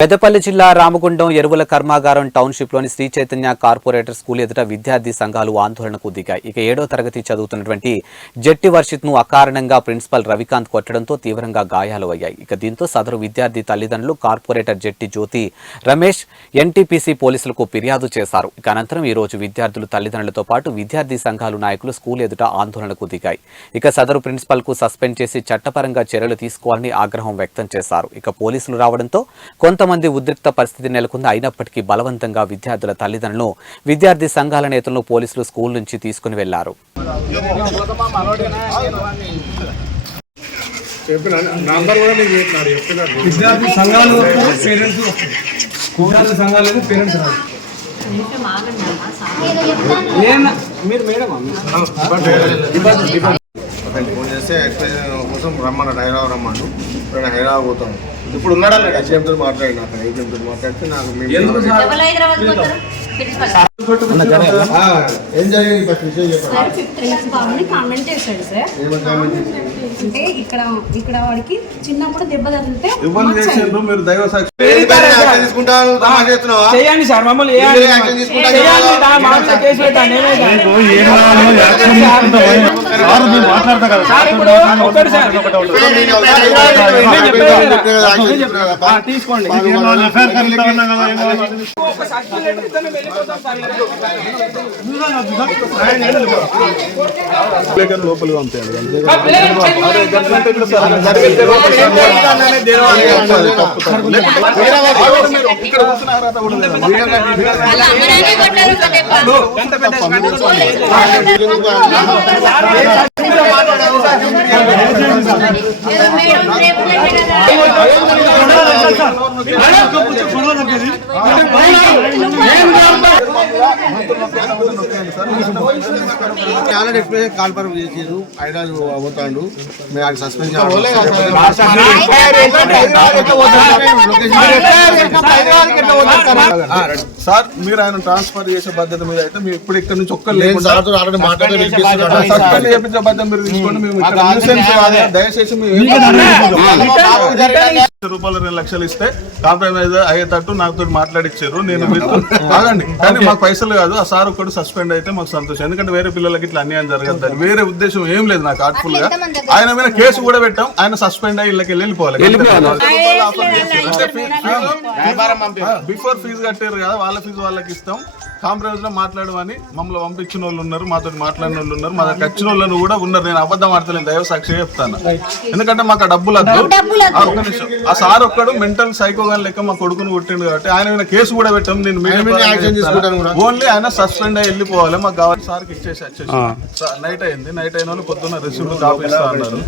పెద్దపల్లి జిల్లా రామగుండం ఎరువుల కర్మాగారం టౌన్షిప్లోని శ్రీ చైతన్య కార్పొరేటర్ స్కూల్ ఎదుట విద్యార్థి సంఘాలు ఆందోళనకు దిగాయి. ఇక ఏడో తరగతి చదువుతున్నటువంటి జట్టి వర్షిత్ను అకారణంగా ప్రిన్సిపల్ రవికాంత్ కొట్టడంతో తీవ్రంగా గాయాలు అయ్యాయి ఇక దీంతో సదరు విద్యార్థి తల్లిదండ్రులు కార్పొరేటర్ జట్టి జ్యోతి రమేష్ ఎన్టీపీసీ పోలీసులకు ఫిర్యాదు చేశారు. ఇక అనంతరం ఈ రోజు విద్యార్థులు తల్లిదండ్రులతో పాటు విద్యార్థి సంఘాలు నాయకులు స్కూల్ ఎదుట ఆందోళనకు దిగాయి. ఇక సదరు ప్రిన్సిపల్కు సస్పెండ్ చేసి చట్టపరంగా చర్యలు తీసుకోవాలని ఆగ్రహం వ్యక్తం చేశారు. ఇక పోలీసులు రావడంతో కొంత కొంతమంది ఉద్రిక్త పరిస్థితి నెలకొంది. అయినప్పటికీ బలవంతంగా విద్యార్థుల తల్లిదండ్రులను విద్యార్థి సంఘాల నేతలను పోలీసులు స్కూల్ నుంచి తీసుకుని వెళ్ళారు. విద్యార్థి సంఘాలు పేరెంట్స్ సంఘాలు పేరెంట్స్ రాదు మీరు మేడం ఫోన్ చేస్తే ఎక్స్ప్లెయిన్ కోసం రమ్మన్నాడు హైదరాబాద్ రమ్మను. ఇప్పుడు నేను హైదరాబాద్ పోతాను ఇప్పుడు ఉన్నాడా లేదా? ఏజెంట్తో మాట్లాడిన అక్కడ ఏజెంట్తో మాట్లాడితే నాకు మీ- సార్ ఏం జరిగింది ఫస్ట్ విషయం చెప్పండి. కామెంట్ చేశాడు? అంటే ఇక్కడ ఇక్కడ వాడికి చిన్నప్పుడు దెబ్బ తగిలితే మీరు దైవ సాక్షి చేయండి సార్ మమ్మల్ని కాదు. తీసుకోండి. లోపలిగా ఉంటాయండి ఆ, పిల్లలు చదివి- వాళ్ళ అమ్మనాన్ని కొట్టారు ఒక దెబ్బ. ఏదో మేడం రేపు కదా చాలా ఎక్స్ప్రెషన్ కాల్పరం చేసారు హైదరాబాద్ పోతాడు. మేము ఆయన సస్పెండ్ సార్ మీరు ఆయన ట్రాన్స్ఫర్ చేసే బాధ్యత మీద అయితే మీరు ఇప్పుడు ఇక్కడ నుంచి ఒక్కరు. సస్పెండ్ చేయించే బాధ్యత మీరు తీసుకోండి. మేము. దయచేసి లక్ష రూపాయలు రెండు లక్షలు ఇస్తే కాంప్రమైజ్ అయ్యేటట్టు నాతో మాట్లాడిచ్చారు. నేను ఆగండి కానీ మాకు పైసలు కాదు. ఆ సార్ ఒక్కడు సస్పెండ్ అయితే మాకు సంతోషం. ఎందుకంటే వేరే పిల్లలకి ఇట్లా అన్యాయం జరగద్దు వేరే ఉద్దేశం ఏం లేదు నాకు ఆర్ట్ఫుల్గా. ఆయన మీద కేసు కూడా పెట్టాం. ఆయన సస్పెండ్ అయ్యి ఇళ్ళకి వెళ్ళిపోవాలి. బిఫోర్ ఫీజు కట్టారు కదా వాళ్ళ ఫీజు వాళ్ళకి ఇస్తాం. కాంప్రమైజ్లో మాట్లాడమని మమ్మల్ని పంపించిన వాళ్ళు ఉన్నారు మాతో మాట్లాడిన వాళ్ళు ఉన్నారు మా దగ్గర వచ్చిన వాళ్ళు కూడా ఉన్నారు. నేను అబద్ధం ఆడతలేను దైవ సాక్షి చెప్తాను. ఎందుకంటే మాకు ఆ డబ్బులు వద్దు. ఆ, ఒక్క నిమిషం. ఆ సార్ ఒక్కడు మెంటల్ సైకో గాని లెక్క మా కొడుకుని కొట్టిండు కాబట్టి ఆయన మీద కేసు కూడా పెట్టాం నేను ఆయన మీద యాక్షన్ తీసుకుంటాను కూడా. ఓన్లీ ఆయన సస్పెండ్ అయ్యి వెళ్ళిపోవాలి. మాకు కావాలి సార్కి ఇచ్చేసి వచ్చేసి. నైట్ అయింది. నైట్ అయిన వాళ్ళు పొద్దున్న రిసీవ్ కాపీ అన్నారు.